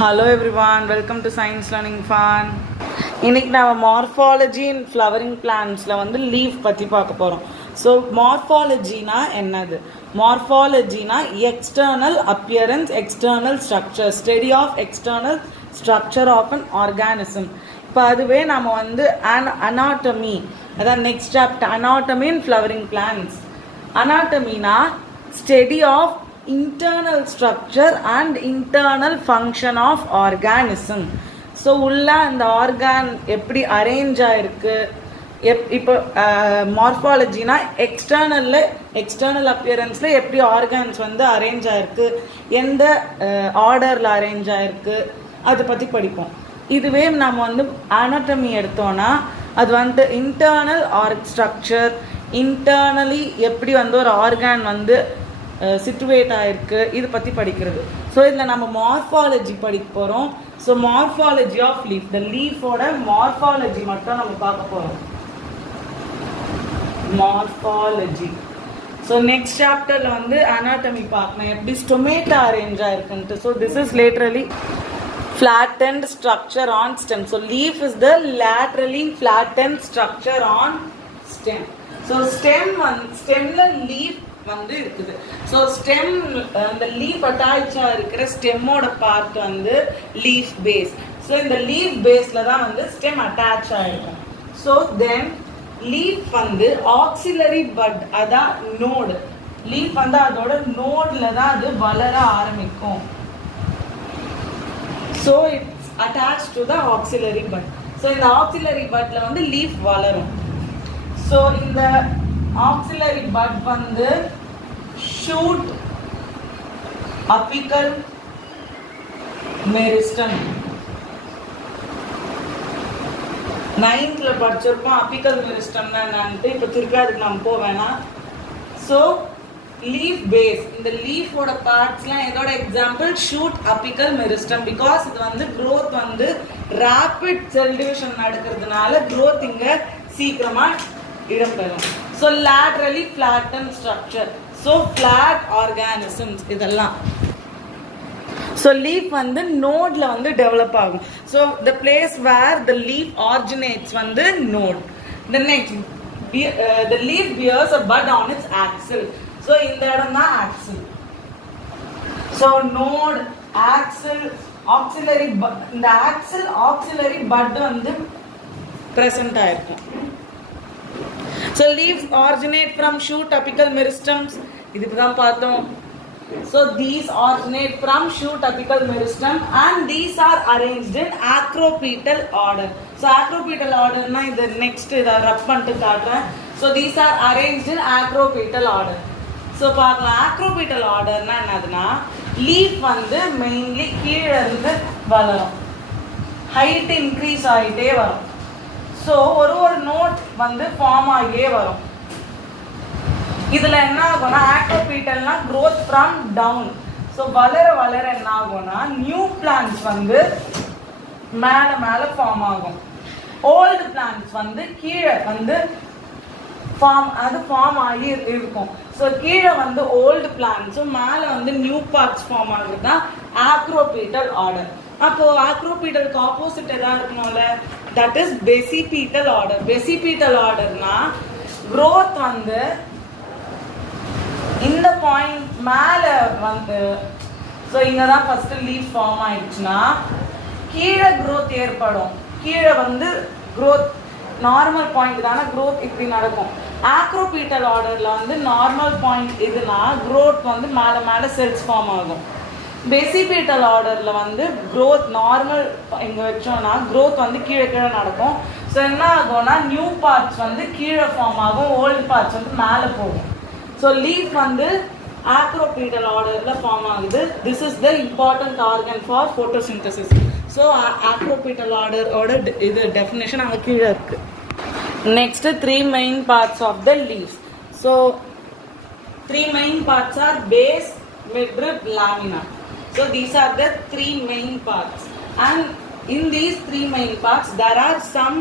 Hello everyone, welcome to Science Learning Fun. இன்னைக்கு நாம morphology in flowering பிளான்ட்ஸ்ல leaf பத்தி பார்க்க போறோம். ஸோ மார்ஃபாலஜினா என்னது? மார்ஃபாலஜினா external appearance, external structure, study of external structure of an organism. இப்போ அதுவே நம்ம அனாட்டமி, அதான் next chapter, anatomy in flowering plants. அனாட்டமினா study of internal structure and internal function of organism. So உள்ள அந்த ஆர்கான் எப்படி அரேஞ்ச் ஆயிருக்கு. இப்போ மார்ஃபாலஜினா எக்ஸ்டர்னல் அப்பியரன்ஸில் எப்படி ஆர்கான்ஸ் அரேஞ்ச் ஆயிருக்கு, எந்த ஆர்டரில் அரேஞ்ச் ஆயிருக்கு, அதை பற்றி படிப்போம். இதுவே நம்ம அனாட்டமி எடுத்தோன்னா அது இன்டர்னல் ஸ்ட்ரக்சர், இன்டர்னலி எப்படி ஒரு ஆர்கான் சிட்டுவேட் ஆயிருக்கு, இது பற்றி படிக்கிறது. ஸோ இதில் நம்ம மார்ஃபாலஜி படிக்க போகிறோம். ஸோ மார்ஃபாலஜி ஆஃப் லீஃப், இந்த லீஃபோட மார்ஃபாலஜி மட்டும் நம்ம பார்க்க போகிறோம். மார்ஃபாலஜி. ஸோ நெக்ஸ்ட் சாப்டரில் அனாட்டமி பார்க்கணும், எப்படி ஸ்டொமேட்டா அரேஞ்ச் ஆயிருக்குன்ட்டு. So this is laterally flattened structure on stem. So leaf is the laterally flattened structure on stem. So stemல leaf இருக்குது. ஸோ ஸ்டெம், அந்த லீஃப் அட்டாச்சா இருக்கிற ஸ்டெம்மோட பார்ட் லீஃப் பேஸ். ஸோ இந்த லீஃப் பேஸ்ல தான் ஸ்டெம் அட்டாச் ஆயிருக்கும். So then leaf auxiliary but, அதான் நோடு. லீஃப் அதோட நோட்ல தான் அது வளர ஆரம்பிக்கும். So it's attach to the auxiliary but. So இந்த ஆக்சிலரி பட்ல லீஃப் வளரும். ஸோ இந்த auxiliary but shoot apical meristem. 9th படிச்சிருப்போம் அபிக்கல் மெரிஸ்டம்னா என்னன்ட்டு. இப்போ திருப்பி அதுக்கு நம்ம போவேனா. ஸோ லீஃப் பேஸ், இந்த லீஃபோட பார்ட்ஸ்லாம் எதோட example? Shoot apical meristem. Because இது growth ரேபிட் செல் டிவிஷன் நடக்கிறதுனால growth இங்க சீக்கிரமா இடம்பெறும். So laterally flattened structure, so flat organisms இதெல்லாம். ஸோ லீஃப் நோட்ல டெவலப் ஆகும். So the place where the leaf originates node. The next, the leaf bears a bud on its axil. So இந்த இடம் தான் axil. So node, axil, auxiliary bud. இந்த axil auxiliary bud present ஆயிருக்கும். So leaves originate from shoot apical meristems. இதுதான் பார்த்தோம். So these originate from shoot apical meristem and these are arranged in acropetal order. So acropetal order na இது next இத ரப் பண்ணிட்டு காட்டுறேன். So these are arranged in acropetal order. So பார்க்கலாம் acropetal order na என்னதுன்னா, leaf mainly கீழ இருந்து வளரும், height increase ஆயிட்டே வரும். ஸோ ஒரு நோட் ஃபார்ம் ஆகியே வரும். இதுல என்ன ஆகும்னா, ஆக்ரோபீட்டல்னா growth from down. ஸோ வளர என்ன ஆகும்னா, நியூ பிளான்ட்ஸ் மேல ஃபார்ம் ஆகும். ஓல்டு பிளான்ட்ஸ் கீழே ஃபார்ம் ஆகி இருக்கும். ஸோ கீழே ஓல்டு பிளான்ட்ஸும் மேல நியூ பார்ட்ஸ் ஃபார்ம் ஆகுது தான் ஆக்ரோபீட்டல் ஆர்டர். அப்போ ஆக்ரோபீட்டலுக்கு ஆப்போசிட் எதாவது இருக்கணும்ல, தட் இஸ் பெசிபீட்டல் ஆர்டர். பெசிபீட்டல் ஆர்டர்னா growth இந்த பாயிண்ட் மேல ஸோ இங்கதான் ஃபர்ஸ்ட் லீஃப் ஃபார்ம் ஆயிடுச்சுன்னா கீழே growth ஏற்படும். கீழே growth நார்மல் பாயிண்ட் தானே, growth இப்படி நடக்கும். ஆக்ரோபீட்டல் ஆர்டர்ல நார்மல் பாயிண்ட் இதுனா growth மேல செல்ஸ் ஃபார்ம் ஆகும். பெசிபீட்டல் ஆர்டர்ல growth நார்மல் இங்க வச்சோம்னா growth கீழே நடக்கும். ஸோ என்ன ஆகும்னா, நியூ பார்ட்ஸ் கீழே ஃபார்ம் ஆகும், ஓல்டு பார்ட்ஸ் மேலே போகும். ஸோ லீஃப் ஆக்ரோபீட்டல் ஆர்டர்ல ஃபார்ம் ஆகுது. This is the important organ for photosynthesis. So acropetal ஆர்டரோட இது டெஃபினேஷன் அங்கே கீழே இருக்கு. Next 3 main parts of the leaves. So 3 main parts are base, midrib, lamina. So these are the 3 main parts, and in these 3 main parts there are some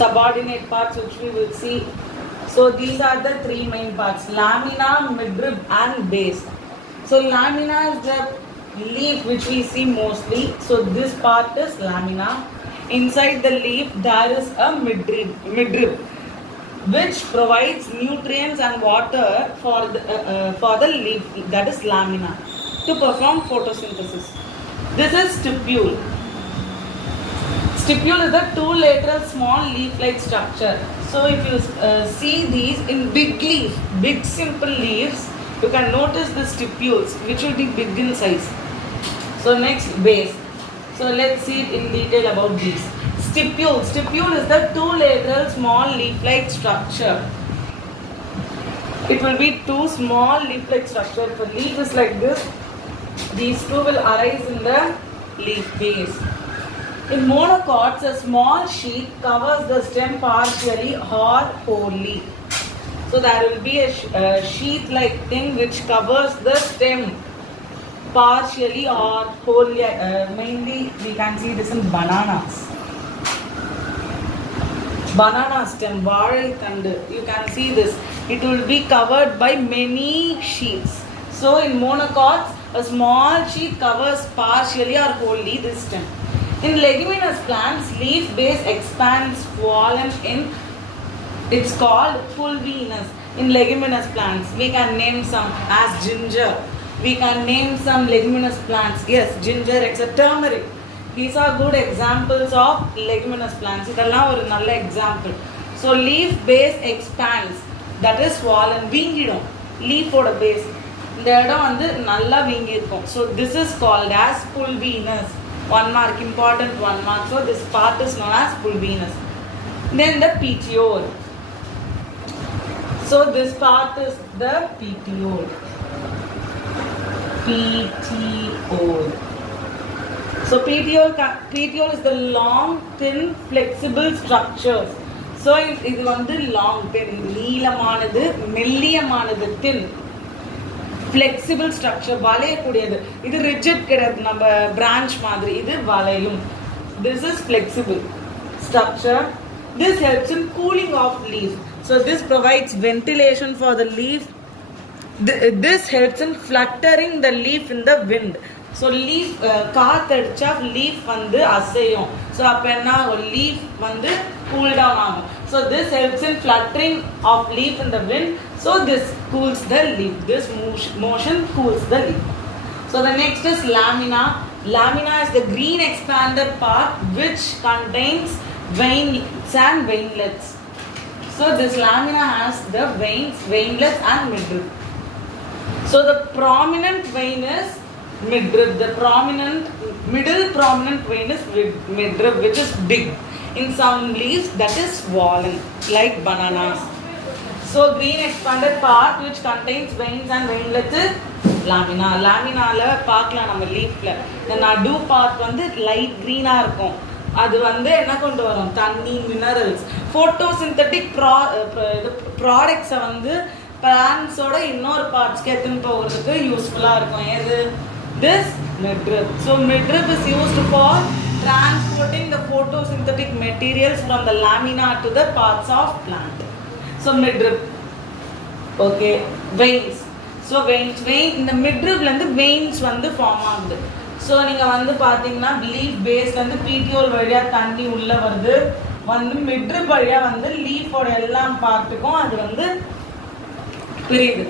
subordinate parts which we will see. So these are the 3 main parts: lamina, midrib and base. So lamina is the leaf which we see mostly. So this part is lamina. Inside the leaf there is a midrib which provides nutrients and water for the leaf, that is lamina, to perform photosynthesis. This is stipule. Stipule is a two lateral small leaf-like structure. So if you see these in big simple leaves, you can notice the stipules which will be big in size. So next, base. So let's see in detail about these. Stipule is the two lateral small leaf-like structure. It will be two small leaf-like structure. If a leaf is like this, these two will arise in the leaf base. In monocots, a small sheath covers the stem partially or wholly. So there will be a sheath-like thing which covers the stem partially or wholly. Mainly we can see this in bananas. Banana stem, vaazhai thandu. You can see this. It will be covered by many sheaths. So in monocots, a small sheath covers partially or wholly this stem. In leguminous plants, leaf base expands swollen in, it's called pulvinous. In leguminous plants, we can name some as ginger. We can name some leguminous plants. Yes, ginger, etc. Turmeric. These are good examples of leguminous plants. This is an example. So leaf base expands. That is swollen. Vingidum. Leaf or base. So this is called as pulvinous. 1 mark, important 1 mark. So this part is known as pulvinous. Then the petiole. So this part is the petiole. Petiole. So petiole is the long, thin, flexible structures. So it is long, thin, neelamanadu, melliyamanadu, thin. Flexible structure, valayakudiyadu. Idu rigid kedadu, நம்ம branch மாதிரி. இது வளையும். This is flexible structure. This helps in cooling off leaf. So this provides ventilation for the leaf. This helps in fluttering the leaf in the wind. So leaf காத்தடிச்சா leaf அசையும். So அப்ப என்ன leaf cool down ஆகும். So this helps in fluttering of leaf in the wind. So this cools the leaf. This motion cools the leaf. So the next is lamina. Lamina is the green expanded part which contains veins and veinlets. So this lamina has the veins, veinlets and midrib. So the prominent vein is midrib. The middle prominent vein is midrib, which is big. In some leaves that is swollen like bananas. So green expanded part which contains veins and veinlets is lamina. Lamina la paakla நம்ம leafல. The nadu part light green ஆ இருக்கும். அது என்ன கொண்டு வரும்? தண்ணி, minerals. Photosynthetic products plants ஓட இன்னொரு parts எடுத்துட்டு போகிறதுக்கு யூஸ்ஃபுல்லா இருக்கும். எது? This midrib. So midrib is used for transporting the photosynthetic materials from the lamina to the parts of plant. So midrib. Okay, veins. So vein in the midrib veins form ஆகுது. So நீங்க பாத்தீங்கன்னா leaf base petiole வழியா தண்ணி உள்ள வருது. midrib வழியா leaf ஓட எல்லா பார்ட்டுக்கும் அது பிரியுது.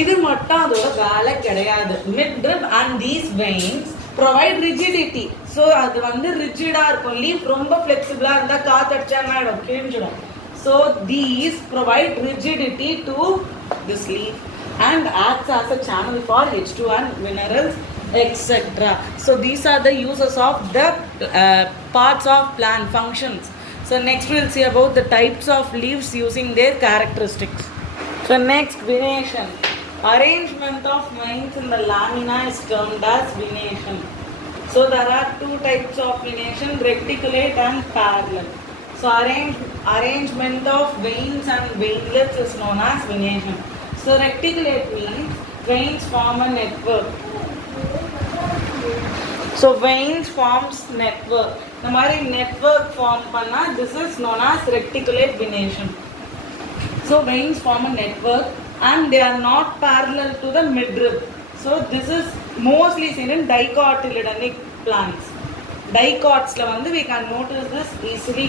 இது மட்டும் அதோட வேலை கிடையாது. Midrib and these veins provide rigidity. So அது ரிஜிடா இருக்கும். leaf ரொம்ப flexible-ஆ இருந்தா காத்தடிச்சா என்ன ஆயிடும்? கிழிஞ்சிடும். So these provide rigidity to this leaf and acts as a channel for H2 and minerals, etc. So these are the uses of the parts of plant functions. So next we will see about the types of leaves using their characteristics. So next, venation. Arrangement of veins in the lamina is termed as venation. So there are two types of venation, reticulate and parallel. So arrangement of veins and veinlets is known as venation. So reticulate means veins form a network. So veins forms network. The network form panna, this is known as reticulate venation. So veins form a network and they are not parallel to the midrib. So So this is mostly seen in dicotyledonic plants. Dicots la vandu we can notice this easily.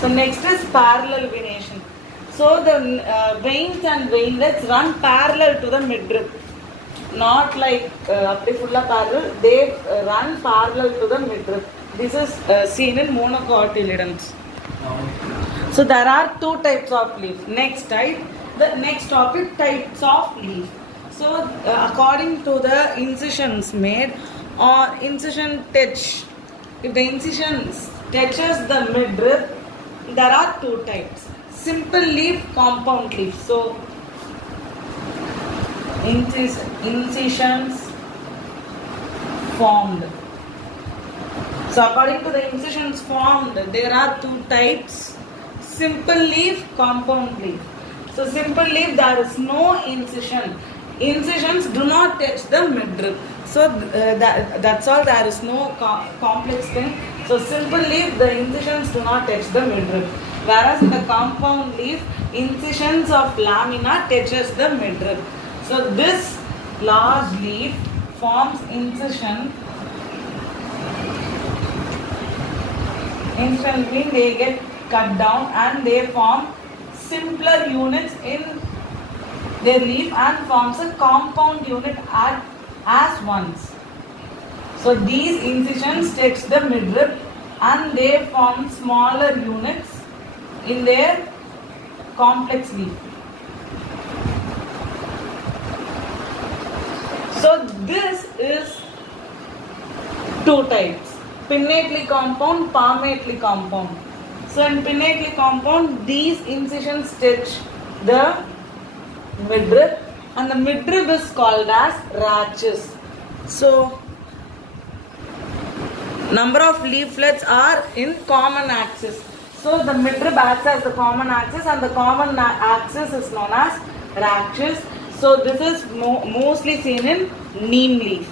So next is parallel venation. So the veins and veinlets run parallel to the midrib. Not like appadi fulla parallel, they run parallel to the midrib. This is seen in monocotyledons. So there are two types of leaf. Next type, the next topic, types of leaf. So according to the incisions made or incision touch, if the incision touches the midrib, there are two types: simple leaf, compound leaf. So incisions formed. So according to the incisions formed, there are two types: simple leaf, compound leaf. So simple leaf, there is no incision. Incisions do not touch the midrib. So that's all. There is no complex thing. So simple leaf, the incisions do not touch the midrib. Whereas in the compound leaf, incisions of lamina touches the midrib. So this large leaf forms incision. Instantly they get cut down and they form simpler units in their leaf and forms a compound unit as ones. So these incisions touch the midrib and they form smaller units in their complex leaf. So this is two types: pinnately compound, palmately compound. So in pinnately compound, these incisions touch the midrib and the midrib is called as rachis. So number of leaflets are in common axis. So the midrib acts as the common axis and the common axis is known as rachis. So this is mostly seen in neem leaf.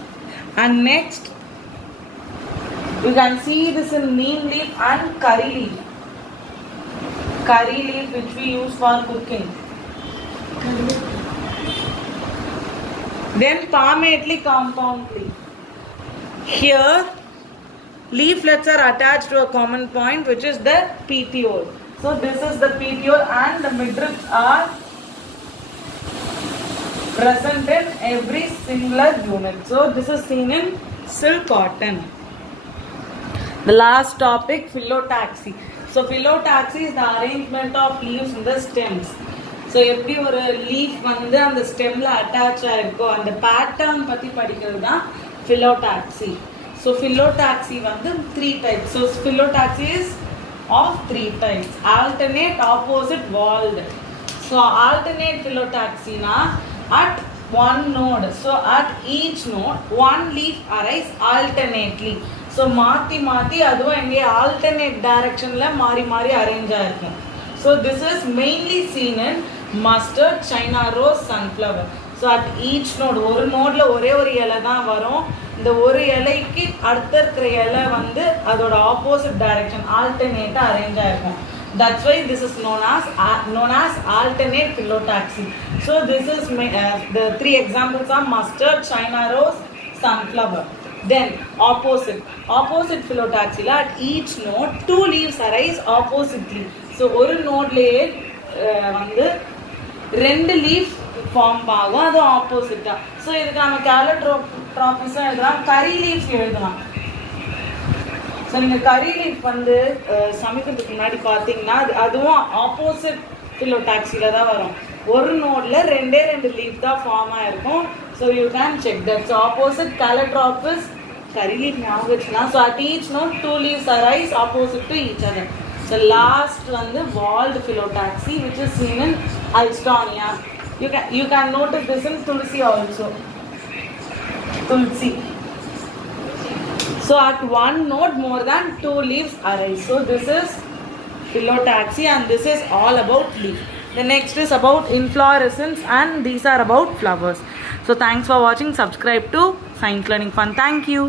And next you can see this in neem leaf and curry leaf. Curry leaf which we use for cooking. Then palmately compound leaf. Here leaflets are attached to a common point which is the petiole. So this is the petiole and the midribs are present in every singular unit. So this is seen in silk cotton. The last topic, phyllotaxy. So phyllotaxy is the arrangement of leaves in the stems. So எப்படி ஒரு leaf வந்து அந்த stemல attach ஆயிருக்கோ அந்த pattern பத்தி படிக்கிறது தான் phyllotaxy. So phyllotaxy வந்து three types. So phyllotaxy is of three types: alternate, opposite, walled. So alternate phyllotaxy na at one node. So at each node one leaf arise alternately. So மாத்தி மாத்தி அதுவும் எங்கே alternate directionல மாறி மாறி arrange ஆயிருக்கும். So this is mainly seen in mustard, China rose, sunflower. So at each node, ஒரு நோட்ல ஒரே ஒரு இலை தான் வரும். இந்த ஒரு இலைக்கு அடுத்த இருக்கிற இலை வந்து அதோட ஆப்போசிட் டைரக்ஷன் ஆல்டர்னேட்டா அரேஞ்ச் ஆயிருக்கும். That's why this is known as alternate phyllotaxy. So this is the three examples are mustard, China rose, sunflower. Then opposite phyllotaxy la at each node two leaves arise oppositely. So ஒரு நோட்லயே வந்து ரெண்டு leaf form ஆகும், அது ஆப்போசிட்டா. ஸோ இதுக்கு நம்ம கேலட்ரோபிஸும் எழுதலாம், கரி லீஃப் எழுதலாம். ஸோ நீங்கள் கரி லீஃப் வந்து சமைக்கிறதுக்கு முன்னாடி பார்த்தீங்கன்னா அதுவும் ஆப்போசிட் phyllotaxyல தான் வரும். ஒரு நோட்ல ரெண்டே லீஃப் தான் ஃபார்ம் ஆயிருக்கும். So you can check that. So opposite calotropis curry leaf ஞாபகம் வச்சுக்கலாம். So at each node two leaves arise opposite to each other. So last one, the walled phyllotaxy, which is seen in Alstonia. You can notice this in Tulsi also. Tulsi. So at one node more than two leaves arise. So this is phyllotaxy and this is all about leaf. The next is about inflorescence and these are about flowers. So thanks for watching. Subscribe to Science Learning Fun. Thank you.